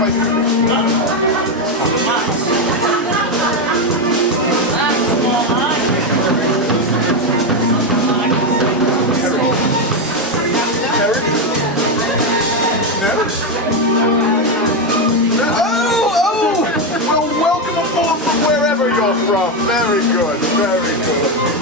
mind if I do? Carrie? No? Oh! Well, welcome aboard from wherever you're from. Very good, very good.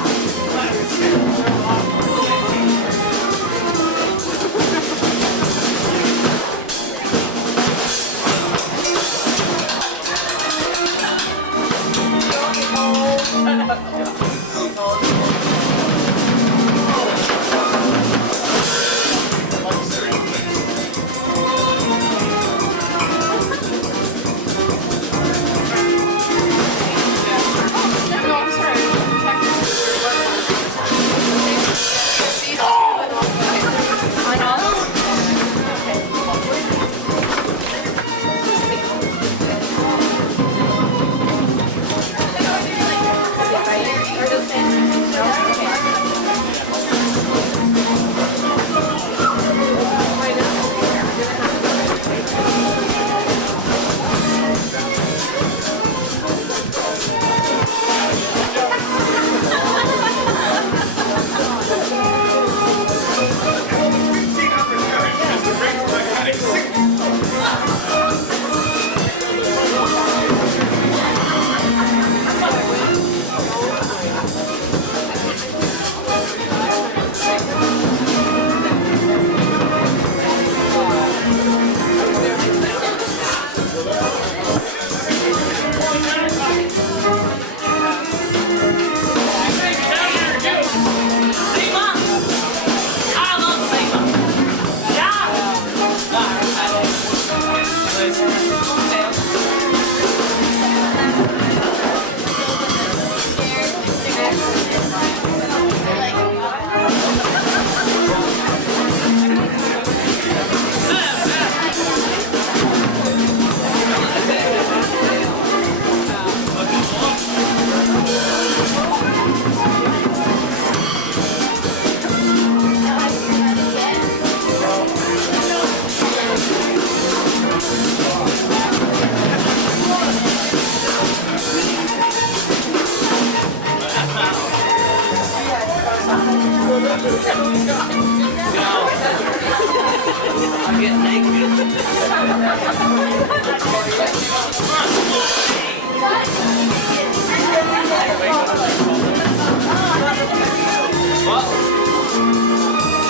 I'm getting naked.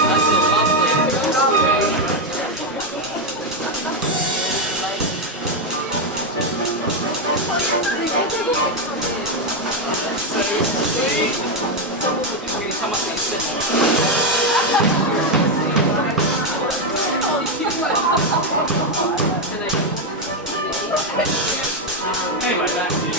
That's so lovely. Can you come up and sit? Anyway, back to you.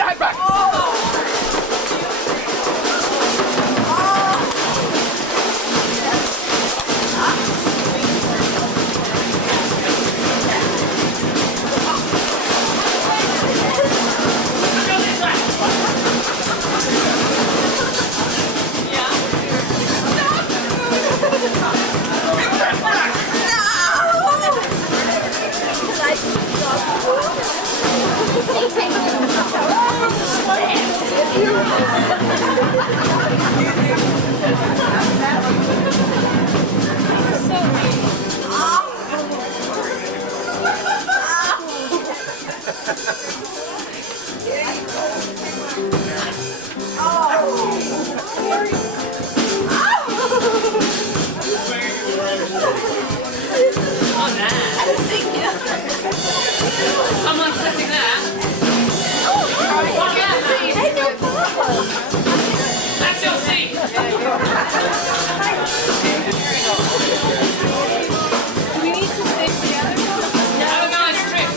the head back. Someone's sitting there. That's your seat. Do we need to stay together? Have a nice trip.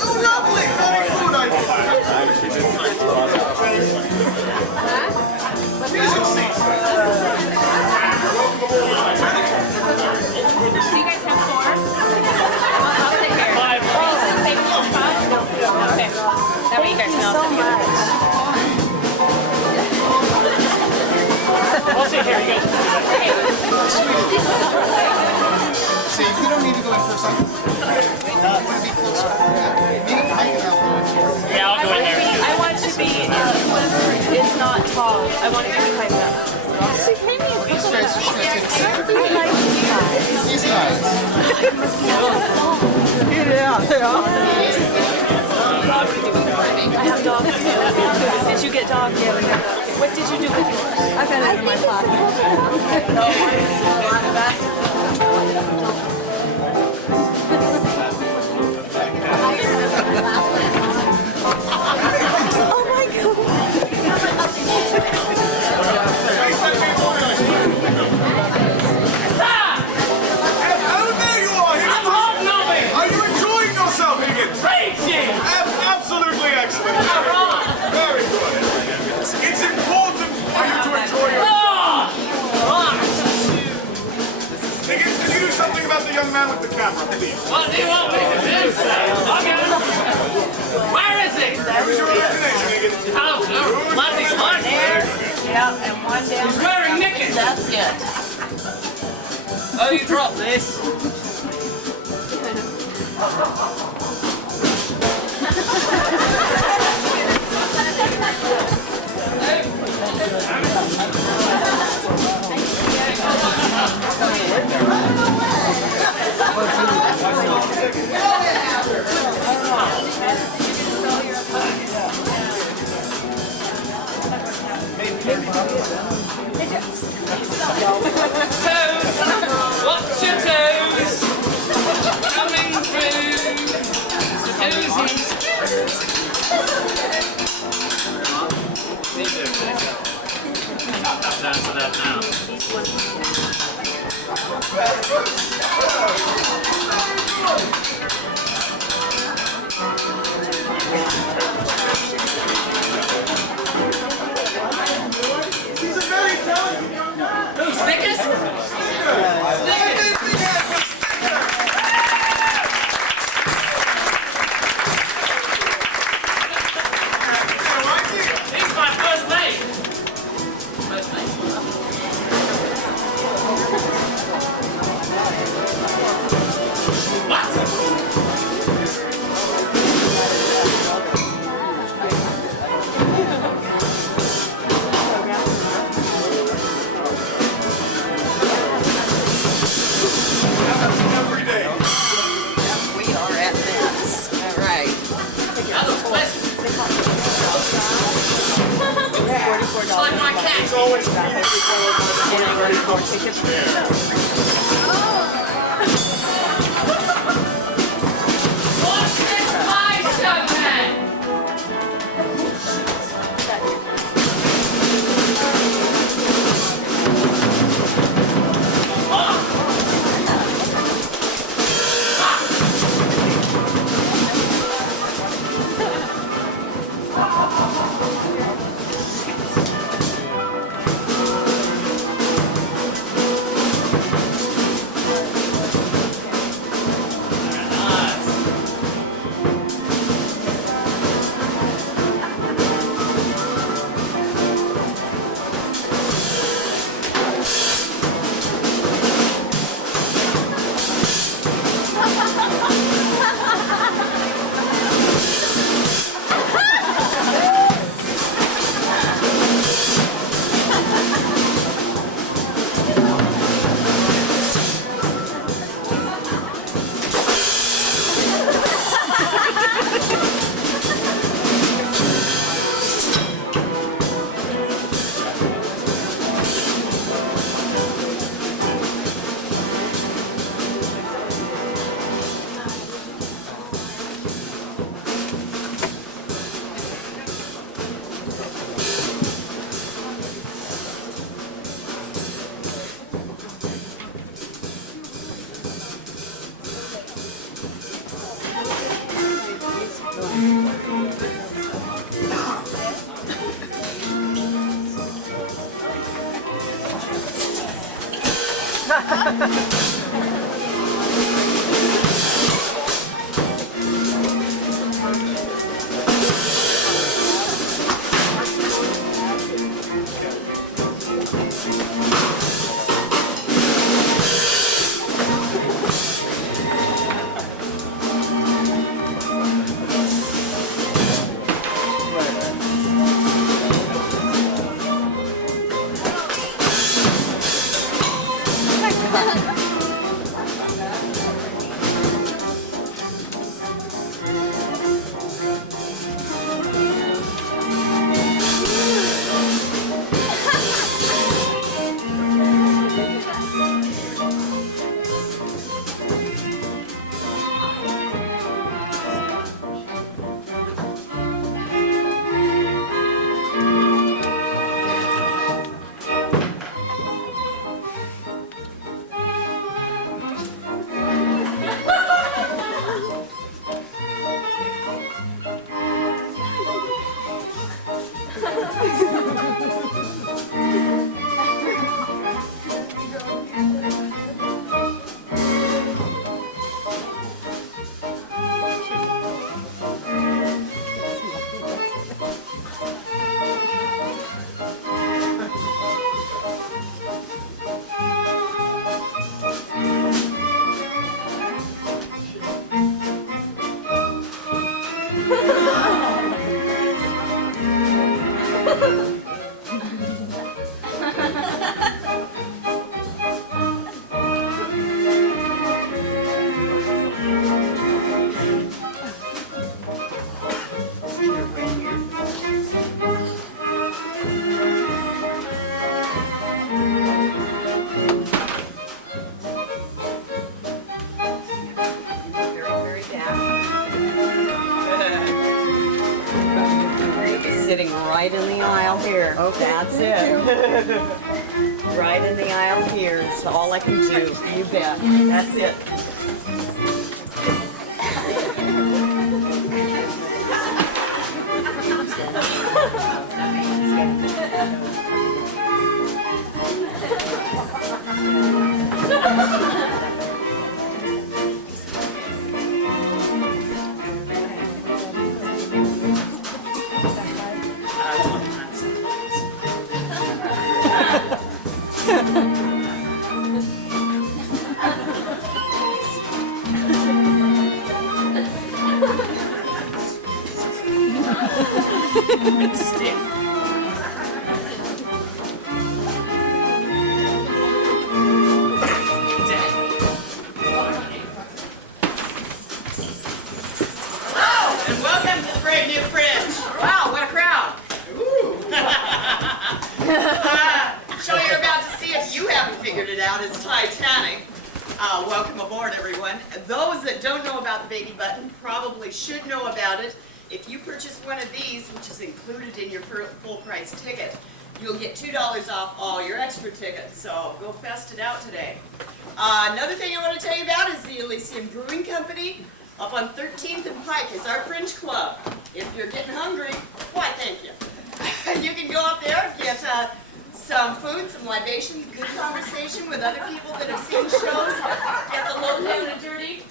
Oh, lovely. Very good idea. Music seats. Do you guys have 4? I'll take care. 5. Save me a spot? No. Okay. That way you guys can all sit together. I'll sit here, you guys. See, you don't need to go in for a second. Want to be closer? Yeah, I'll go in there. I want to be whoever is not tall. I want to be behind them. These guys are just going to take a second. Easy eyes. I have dogs. Did you get dogs? Yeah, we have dogs. What did you do with yours? I got it in my Oh my Oh, there you are. I'm hobnobbing. Are you enjoying yourself, Higgins? Raging. Absolutely excellent. Very good. It's important for you to enjoy yourself. Higgins, can you do something about the young man with the camera, please? What do you want me to do, sir? Okay. Where is he? Use your imagination, Higgins. Oh, no. Monty's one here. Yeah, and one down. He's wearing knickers. That's it. Oh, you dropped this. Toes, watch your toes, coming through the doozies. Dance to that now. He's a very talented young man. Who, Snickers? He's my first mate. First mate? Every day. We are at this. All right. That looks pleasant. It's like my cat. It's always immediately followed by the very comfortable chair. Sitting right in the aisle here. Okay. That's it. Right in the aisle here is all I can do. You bet. That's it. And welcome to the brand new Fringe. Wow, what a crowd. Ooh. Show you're about to see if you haven't figured it out is Titanic. Welcome aboard, everyone. Those that don't know about the baby button probably should know about it. If you purchase one of these, which is included in your full price ticket, you'll get $2 off all your extra tickets. So go fest it out today. Another thing I want to tell you about is the Elysian Brewing Company. Up on 13th and Pike is our Fringe Club. If you're getting hungry, why, thank you. You can go up there, get some food, some libations, good conversation with other people that have seen shows, get the low down and dirty.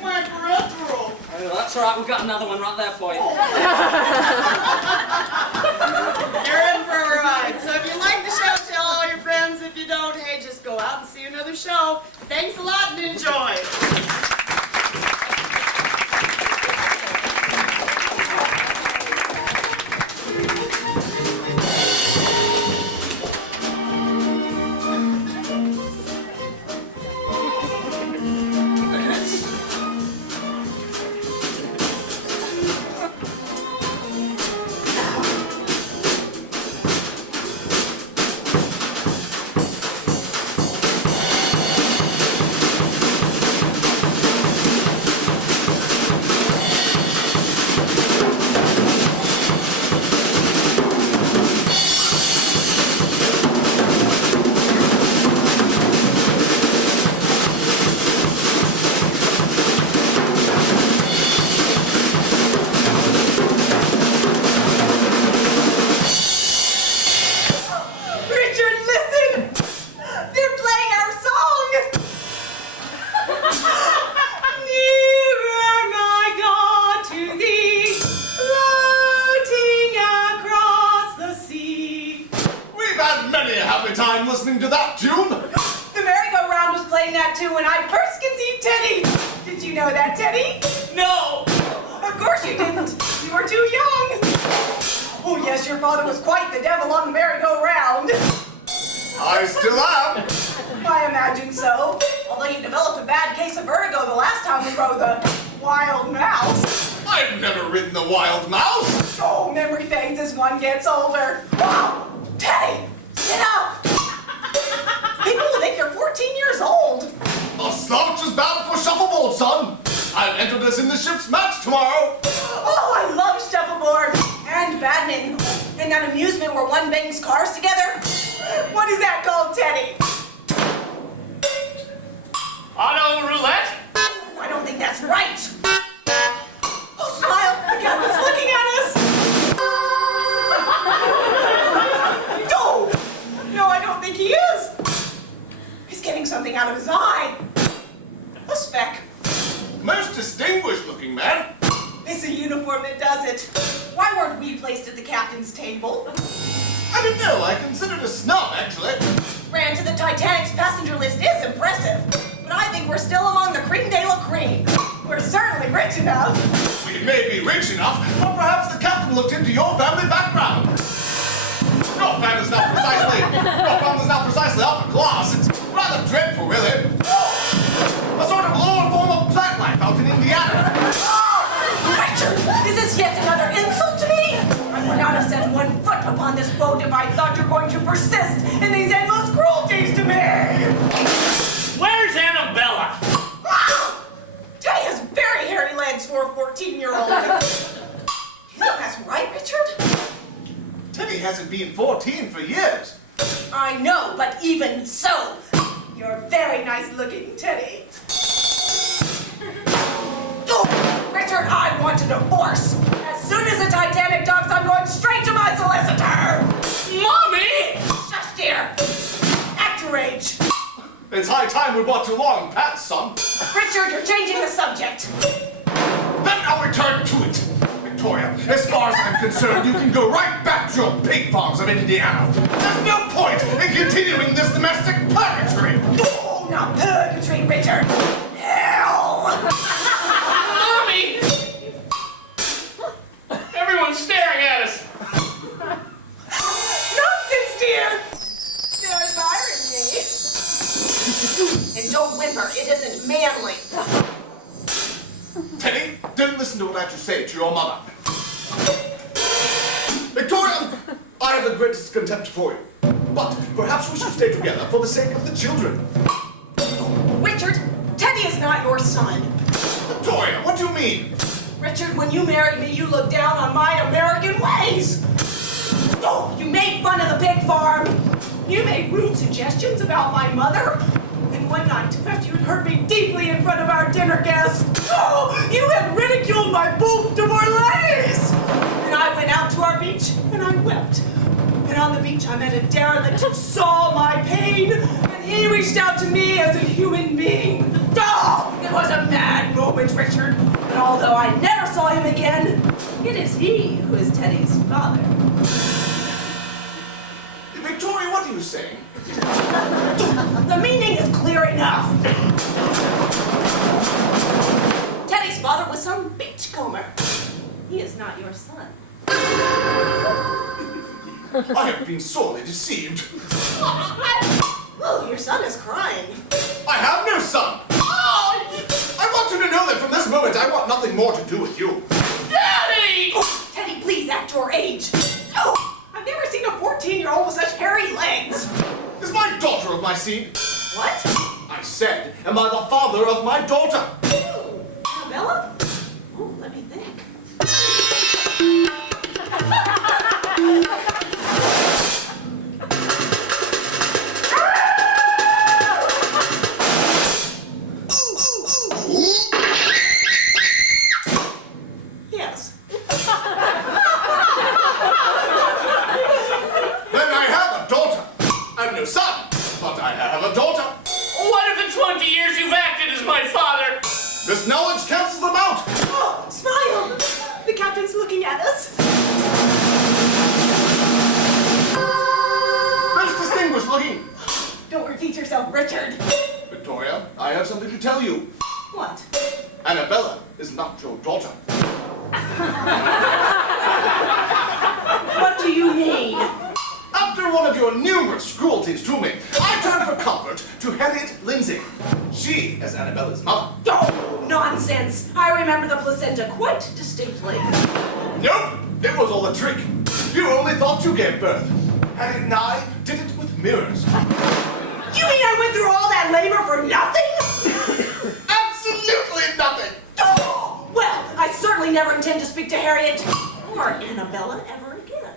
My peripheral. Oh, that's all right. We've got another one right there for you. You're in for a ride. So if you like the show, tell all your friends. If you don't, hey, just go out and see another show. Thanks a lot and enjoy. Richard mind listening to that tune? The merry-go-round was playing that tune when I first conceived Teddy. Did you know that, Teddy? No! Of course you didn't. You were too young. Oh, yes, your father was quite the devil on the merry-go-round. I still am. I imagine so. Although you developed a bad case of vertigo the last time we rode the wild mouse. I've never ridden the wild mouse. Oh, memory fades as one gets older. Wow! Teddy, sit up! People will think you're 14 years old. A slouch is bound for shuffleboard, son. I've entered us in the ship's match tomorrow. Oh, I love shuffleboard and badminton and that amusement where one bangs cars together. What is that called, Teddy? Auto roulette? I don't think that's right. Oh, smile! The captain's looking at us. No, I don't think he is. He's getting something out of his eye. A speck. Most distinguished looking man. It's a uniform that does it. Why weren't we placed at the captain's table? I don't know, I considered a snub, actually. Ran to the Titanic's passenger list is impressive, but I think we're still among the cream de la cream. We're certainly rich enough. We may be rich enough, but perhaps the captain looked into your family background. Your family's not precisely upper class. It's rather dreadful, really. A sort of lower form of plant life out in Indiana. Richard, is this yet another insult to me? I would not have set one foot upon this boat if I thought you're going to persist in these endless cruelties to me. Where's Annabella? Teddy has very hairy legs for a 14-year-old. You think that's right, Richard? Teddy hasn't been 14 for years. I know, but even so, you're very nice looking, Teddy. Oh, Richard, I want a divorce. As soon as the Titanic docks, I'm going straight to my solicitor. Mommy! Shush, dear. Act your age. It's high time we brought you along, Pat, son. Richard, you're changing the subject. Then I'll return to it. Victoria, as far as I'm concerned, you can go right back to your pig farms of Indiana. There's no point in continuing this domestic purgatory. Oh, not purgatory, Richard. Hell! Mommy! Everyone's staring at us. Nonsense, dear. They're admiring me. And don't whimper. It isn't manly. Teddy, don't listen to what I have to say to your mother. Victoria, I have the greatest contempt for you. But perhaps we should stay together for the sake of the children. Richard, Teddy is not your son. Victoria, what do you mean? Richard, when you married me, you looked down on my American ways. Oh, you made fun of the pig farm. You made rude suggestions about my mother. And one night, after you'd hurt me deeply in front of our dinner guests, oh, you had ridiculed my bouffe de Morlaix. And I went out to our beach, and I wept. And on the beach, I met a derelict who saw my pain, and he reached out to me as a human being. Oh, it was a mad moment, Richard. And although I never saw him again, it is he who is Teddy's father. Victoria, what are you saying? The meaning is clear enough. Teddy's father was some beachcomber. He is not your son. I have been sorely deceived. Oh, your son is crying. I have no son. I want you to know that from this moment I want nothing more to do with you. Daddy! Oh, Teddy, please act your age. Oh, I've never seen a 14-year-old with such hairy legs. Is my daughter of my seed? What? I said, am I the father of my daughter? Oh, Annabella? Oh, let me think. Yes. Then I have a daughter. And no son, but I have a daughter. What if in 20 years you've acted as my father? This knowledge cancels them out. Oh, smile! The captain's looking at us. Most distinguished distinguished looking. Don't repeat yourself, Richard. Victoria, I have something to tell you. What? Annabella is not your daughter. What do you mean? After one of your numerous cruelties to me, I turned for comfort to Harriet Lindsay. She is Annabella's mother. Oh, nonsense. I remember the placenta quite distinctly. Nope, it was all a trick. You only thought you gave birth. Harriet and I did it with mirrors. You mean I went through all that labor for nothing? Absolutely nothing. Oh, well, I certainly never intend to speak to Harriet or Annabella ever again.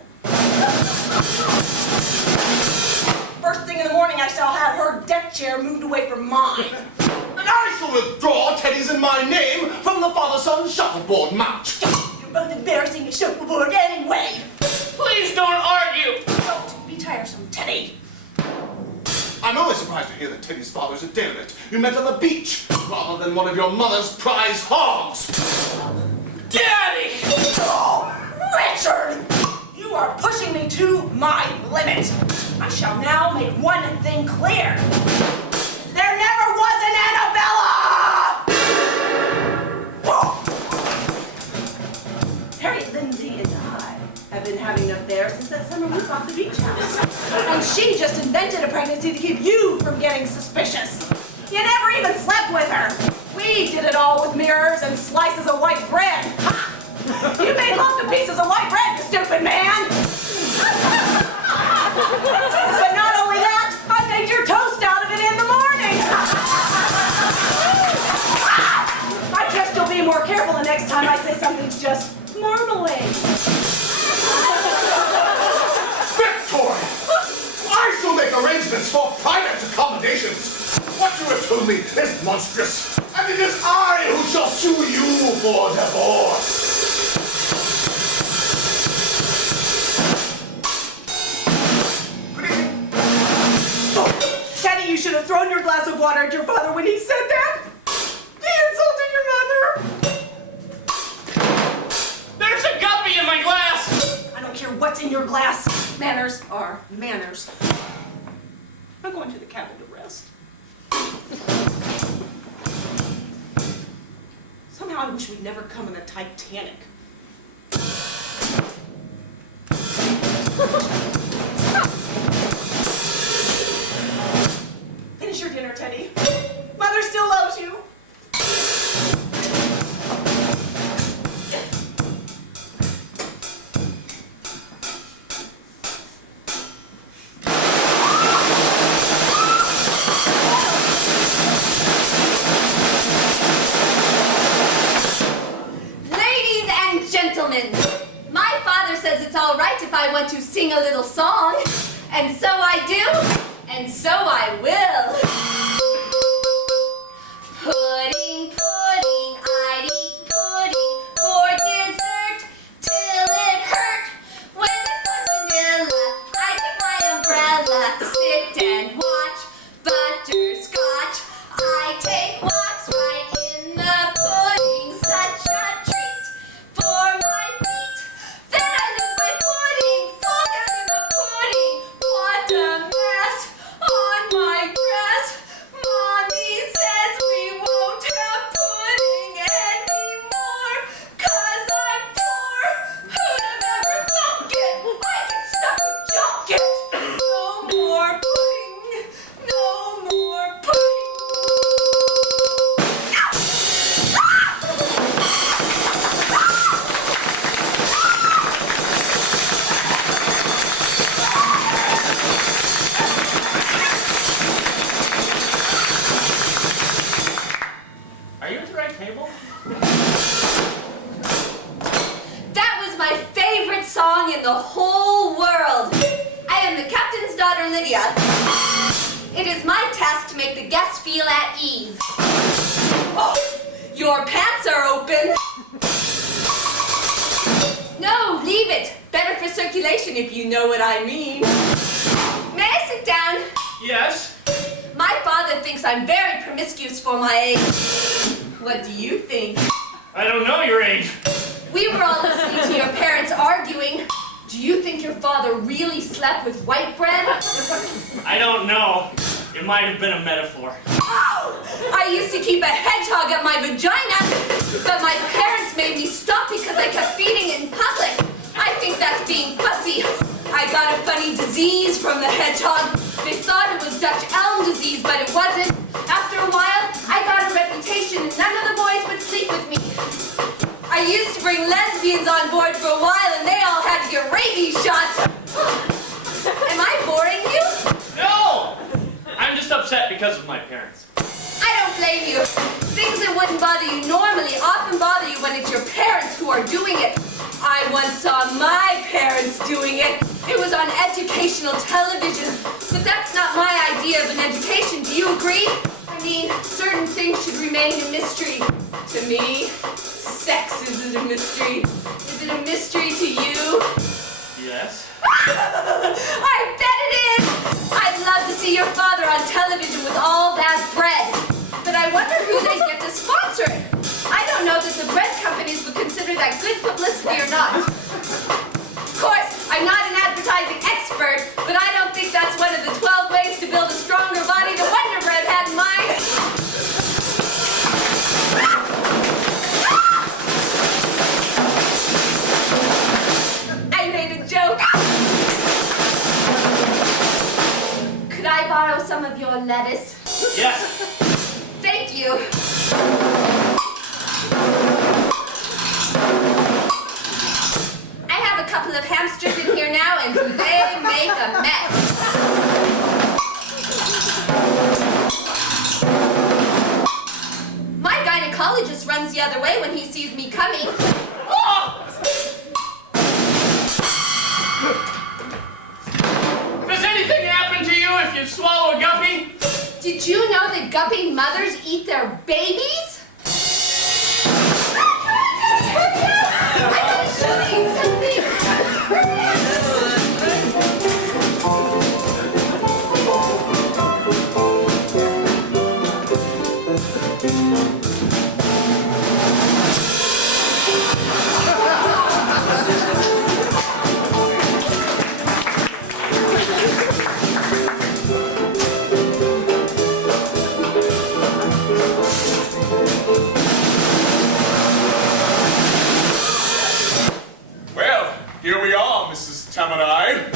First thing in the morning, I shall have her deck chair moved away from mine. And I shall withdraw Teddy's in my name from the father-son shuffleboard match. You're both embarrassing as shuffleboard anyway. Please don't argue. Don't be tiresome, Teddy. I'm always surprised to hear that Teddy's father's a derelict you met on the beach, rather than one of your mother's prize hogs. Daddy! Oh, Richard! You are pushing me to my limit. I shall now make one thing clear. There never was an Annabella! Harriet Lindsay and I have been having an affair since that summer we bought the beach house. And she just invented a pregnancy to keep you from getting suspicious. You never even slept with her. We did it all with mirrors and slices of white bread. Ha! You made love to pieces of white bread, you stupid man! But not only that, I made your toast out of it in the morning! I trust you'll be more careful the next time I say something's just marmalade. Victoria! I shall make arrangements for private accommodations. What you have told me is monstrous, and it is I who shall sue you for divorce. Teddy, you should have thrown your glass of water at your father when he said that. He insulted your mother. There's a guppy in my glass. I don't care what's in your glass. Manners are manners. I'm going to the cabin to rest. Somehow I wish we'd never come in the Titanic. Finish your dinner, Teddy. Mother still loves you. Ladies and gentlemen, my father says it's all right if I want to sing a little song, and so I do, and so I will. Pudding, pudding, I'd eat pudding for dessert till it hurt. When it was vanilla, I took my umbrella, sit and watch butterscotch. I take walks right in the pudding, such a treat for my feet. Then I lose my pudding, fall down in the pudding. What a mess on my dress. Mommy says we won't have pudding anymore, 'cause I'm poor. Who'd have ever thunk it? I can stuff a junket. No more pudding, no more pudding. Are you at the right table? That was my favorite song in the whole world. I am the captain's daughter, Lydia. It is my task to make the guests feel at ease. Oh, your pants are open. No, leave it. Better for circulation if you know what I mean. May I sit down? Yes. My father thinks I'm very promiscuous for my age. What do you think? I don't know your age. We were all listening to your parents arguing. Do Do you think your father really slept with white bread? I don't know. It might have been a metaphor. Oh! I used to keep a hedgehog at my vagina, but my parents made me stop because I kept feeding it in public. I think that's being fussy. I got a funny disease from the hedgehog. They thought it was Dutch elm disease, but it wasn't. After a while, I got a reputation and none of the boys would sleep with me. I used to bring lesbians on board for a while and they all had to get rabies shots. Am I boring you? No! I'm just upset because of my parents. I don't blame you. Things that wouldn't bother you normally often bother you when it's your parents who are doing it. I once saw my parents doing it. It was on educational television. But that's not my idea of an education. Do you agree? I mean, certain things should remain a mystery. To me, sex isn't a mystery. Is it a mystery to you? Yes? I bet it is! I'd love to see your father on television with all that bread. But I wonder who they'd get to sponsor it. I don't know that the bread companies would consider that good publicity or not. Of course, I'm not an advertising expert, but I don't think that's one of the 12 ways to build a stronger body that Wonder Bread had in mind. I made a joke. Could I borrow some of your lettuce? Yes. Thank you. I have a couple of hamsters in here now, and do they make a mess? My gynecologist runs the other way when he sees me coming. Oh! Does anything happen to you if you swallow a guppy? Did you know that guppy mothers eat their babies? I'm gonna show you something. Here we are, Mrs. Tamanai.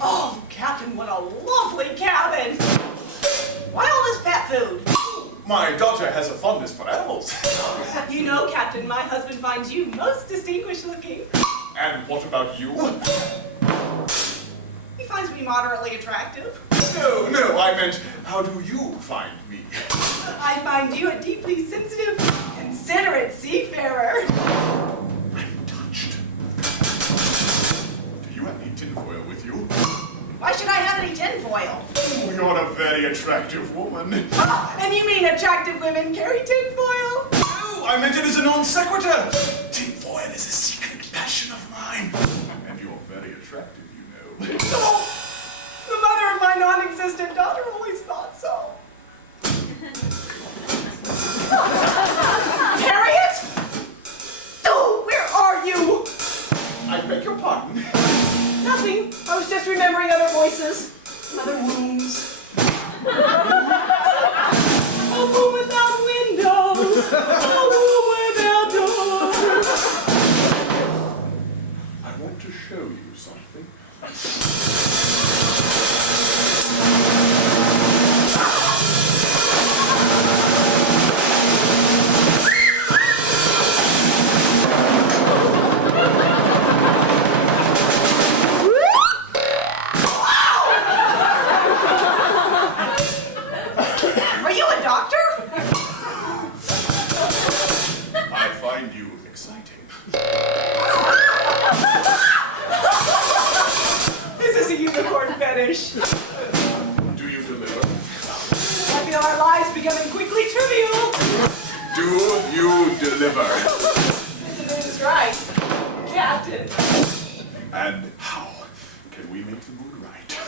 Oh, Captain, what a lovely cabin. Why all this pet food? My daughter has a fondness for animals. You know, Captain, my husband finds you most distinguished looking. And what about you? He finds me moderately attractive. No, I meant, how do you find me? I find you a deeply sensitive, considerate seafarer. I'm touched. Do you have any tinfoil with you? Why should I have any tinfoil? Oh, you're a very attractive woman. Ah, and you mean attractive women carry tinfoil? No, I meant it as a non sequitur. Tinfoil is a secret passion of mine. And you're very attractive, you know. Oh, the mother of my non-existent daughter always thought so. Harriet? Oh, where are you? I beg your pardon. Nothing. I was just remembering other voices, other wounds. A room without windows, a room without doors. I want to show you something. Are you a doctor? I find you exciting. Is this a unicorn fetish? Do you deliver? I feel our lives becoming quickly trivial. Do you deliver? This is right, Captain. And how can we make the mood right?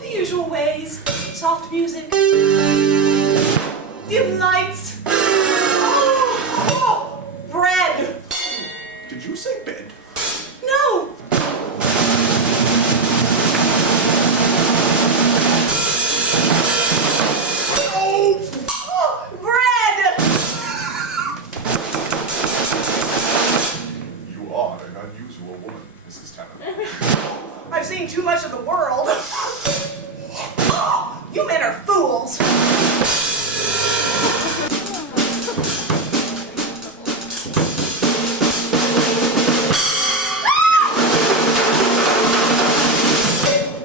The usual ways. Soft music. Dim lights. Oh, bread. Did you say bed? You men are fools.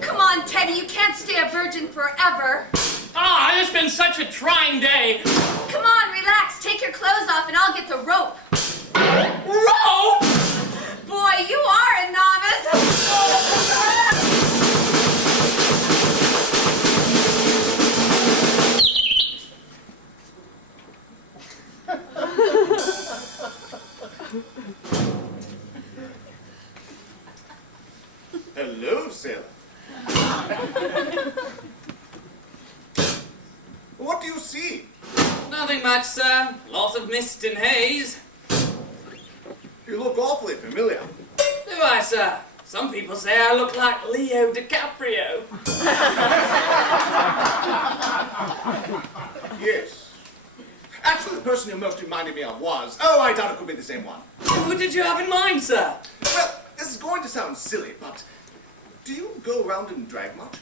Come on, Teddy, you can't stay a virgin forever. Ah, it's been such a trying day. Come on, relax. Take your clothes off and I'll get the rope. Rope? Boy, you are a novice. Hello, sailor. What do you see? Nothing much, sir. Lots of mist and haze. You look awfully familiar. Do I, sir? Some people say I look like Leo DiCaprio. Yes. Actually, the person you most reminded me of was... Oh, I doubt it could be the same one. Who did you have in mind, sir? Well, this is going to sound silly, but... Do you go around in drag much?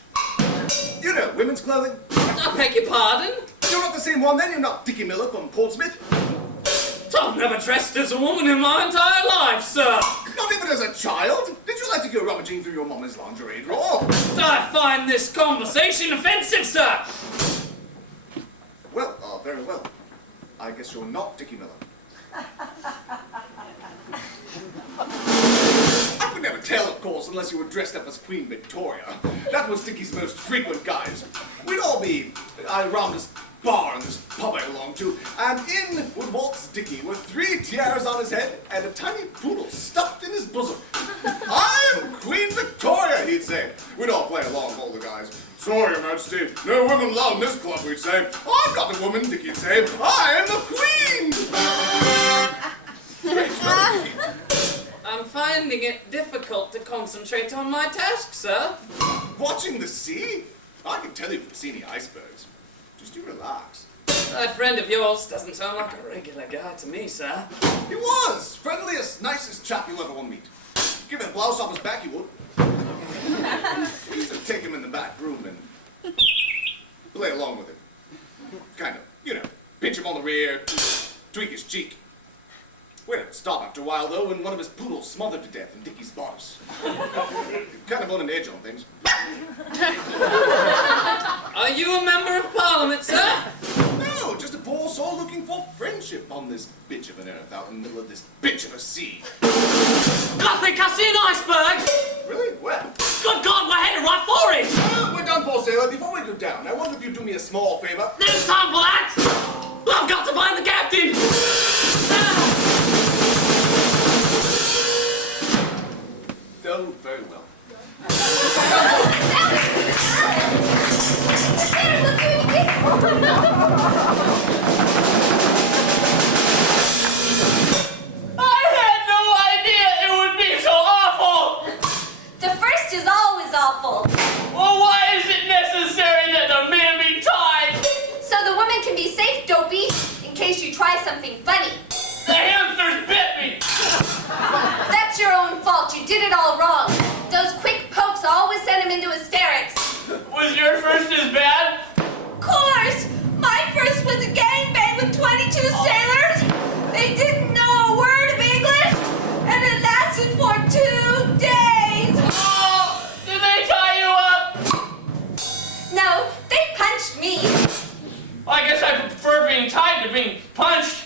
You know, women's clothing. I beg your pardon? You're not the same one then? You're not Dickie Miller from Portsmouth? I've never dressed as a woman in my entire life, sir. Not even as a child? Did you like to go rummaging through your mama's lingerie drawer? I find this conversation offensive, sir. Well, very well. I guess you're not Dickie Miller. I could never tell, of course, unless you were dressed up as Queen Victoria. That was Dickie's most frequent guise. We'd all be around this bar in this pub I belonged to, and in would waltz Dickie with 3 tiaras on his head and a tiny poodle stuffed in his bosom. I'm Queen Victoria, he'd say. We'd all play along, all the guys. Sorry, Your Majesty, no women allowed in this club, we'd say. I'm not a woman, Dickie'd say. I'm the Queen! I'm finding it difficult to concentrate on my task, sir. Watching the sea? I can tell you if you've seen any icebergs. Just you relax. That friend of yours doesn't sound like a regular guy to me, sir. He was! Friendliest, nicest chap you'll ever want to meet. Give him a blouse off his back, he would. We used to take him in the back room and play along with him. Kind of, you know, pinch him on the rear, tweak his cheek. We had to stop after a while, though, when one of his poodles smothered to death in Dickie's bodice. Kind of on an edge on things. Are you a member of Parliament, sir? No, just a poor soul looking for friendship on this bitch of an earth out in the middle of this bitch of a sea. I think I see an iceberg! Really? Where? Good God, we're headed right for it! Well, we're done for, sailor. Before we go down, I wonder if you'd do me a small favor. There's time for that! I've got to find the captain! Oh, very well. I had no idea it would be so awful! The first is always awful. Well, why is it necessary that the man be tied? So the woman can be safe, dopey, in case you try something funny. The hamsters bit me! That's your own fault. You did it all wrong. Those quick pokes always send him into hysterics. Was your first as bad? Of course! My first was a gangbang with 22 sailors. They didn't know a word of English, and it lasted for 2 days. Oh, did they tie you up? No, they punched me. I guess I prefer being tied to being punched.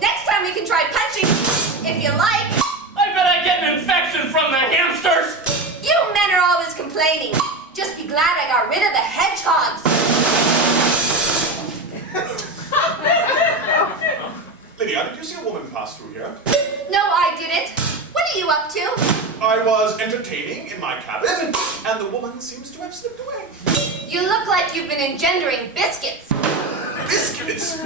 Next time we can try punching, if you like. I bet I get an infection from the hamsters. You men are always complaining. Just be glad I got rid of the hedgehogs. Lydia, did you see a woman pass through here? No, I didn't. What are you up to? I was entertaining in my cabin, and the woman seems to have slipped away. You look like you've been engendering biscuits. Biscuits?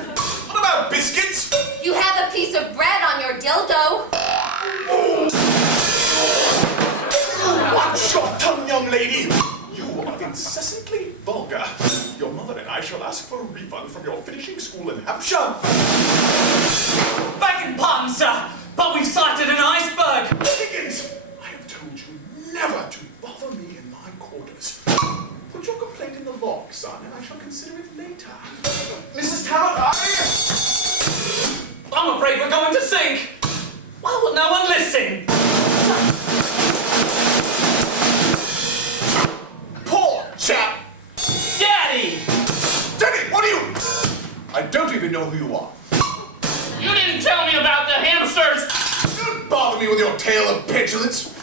What about biscuits? You have a piece of bread on your dildo. Watch your tongue, young lady! You are incessantly vulgar. Your mother and I shall ask for a refund from your finishing school in Hampshire. Back in pardon, sir, but we've sighted an iceberg. Higgins, I have told you never to bother me in my quarters. Put your complaint in the log, son, and I shall consider it later. Mrs. Tamara, I'm afraid we're going to sink. Why will no one listen? Poor chap! Daddy! Daddy, what are you? I don't even know who you are. You didn't tell me about the hamsters. Don't bother me with your tale of petulance.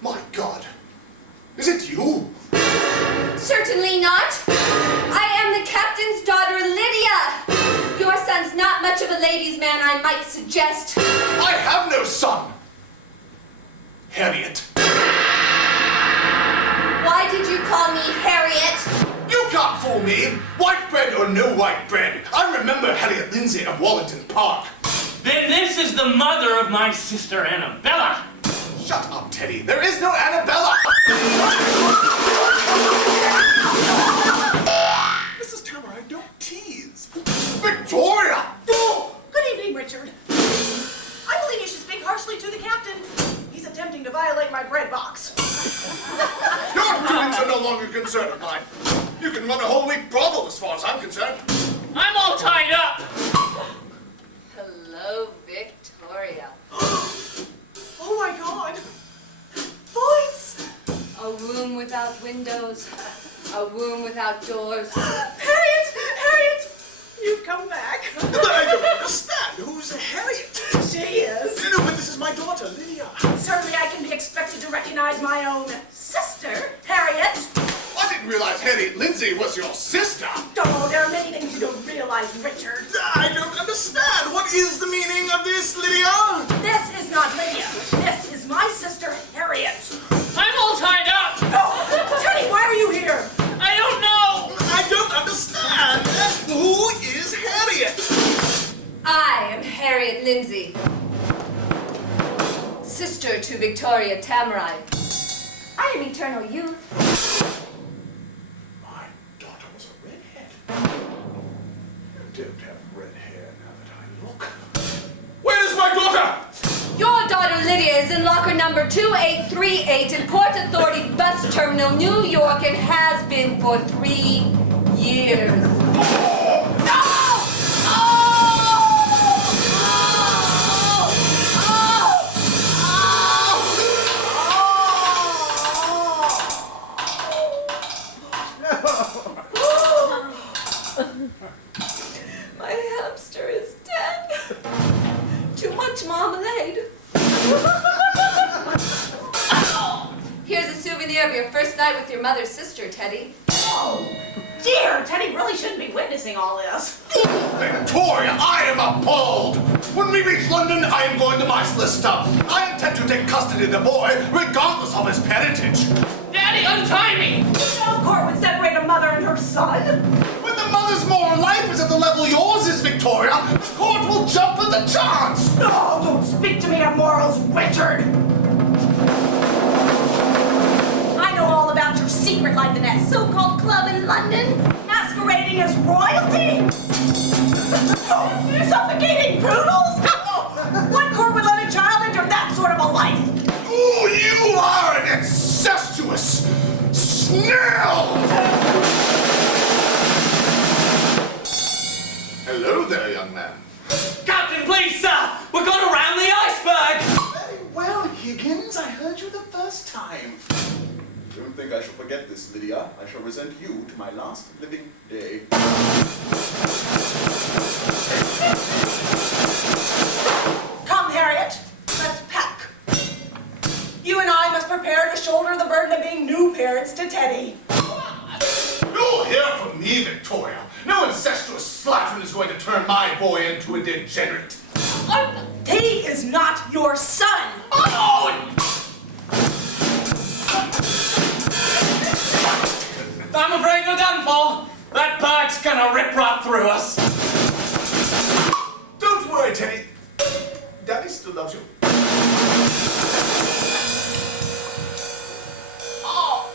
My God. Is it you? Certainly not. I am the captain's daughter, Lydia. Your son's not much of a ladies' man, I might suggest. I have no son. Harriet. Why did you call me Harriet? You can't fool me. White bread or no white bread. I remember Harriet Lindsay of Wallington Park. Then this is the mother of my sister Annabella. Shut up, Teddy. There is no Annabella. Mrs. Tamara, don't tease. Victoria! Oh, good evening, Richard. I believe you should speak harshly to the captain. He's attempting to violate my bread box. Your doings are no longer a concern of mine. You can run a whole week brothel as far as I'm concerned. I'm all tied up. Hello, Victoria. Oh my God. Voice. A room without windows. A room without doors. Harriet! Harriet! You've come back. But I don't understand. Who's Harriet? She is. No, but this is my daughter, Lydia. Certainly I can be expected to recognize my own sister, Harriet. I didn't realize Harriet Lindsay was your sister. Oh, there are many things you don't realize, Richard. I don't understand. What is the meaning of this, Lydia? This is not Lydia. This is my sister, Harriet. I'm all tied up. Oh, Teddy, why are you here? I don't know. I don't understand. Who is Harriet? I am Harriet Lindsay, sister to Victoria Tamarai. I am eternal youth. My daughter was a redhead. You don't have red hair now that I look. Where is my daughter? Your daughter Lydia is in locker number 2838 in Port Authority Bus Terminal, New York, and has been for 3 years. No! My hamster is dead. Too much marmalade. Here's a souvenir of your first night with your mother's sister, Teddy. Oh, dear, Teddy really shouldn't be witnessing all this. Victoria, I am appalled. When we reach London, I am going to my solicitor. I intend to take custody of the boy, regardless of his parentage. Daddy, untie me. No court would separate a mother and her son. When the mother's moral life is at the level yours is, Victoria, the court will jump at the chance. No, don't speak to me of morals, Richard. I know all about your secret life in that so-called club in London, masquerading as royalty. You're suffocating poodles. What court would let a child enter that sort of a life? Ooh, you are an incestuous snail! Hello there, young man. Captain, please, sir. We're going to ram the iceberg. Very well, Higgins. I heard you the first time. Don't think I shall forget this, Lydia. I shall resent you to my last living day. Come, Harriet. Let's pack. You and I must prepare to shoulder the burden of being new parents to Teddy. You'll hear from me, Victoria. No incestuous slattern is going to turn my boy into a degenerate. He is not your son. Oh! I'm afraid we're done for. That bug's gonna rip right through us. Don't worry, Teddy. Daddy still loves you. Oh!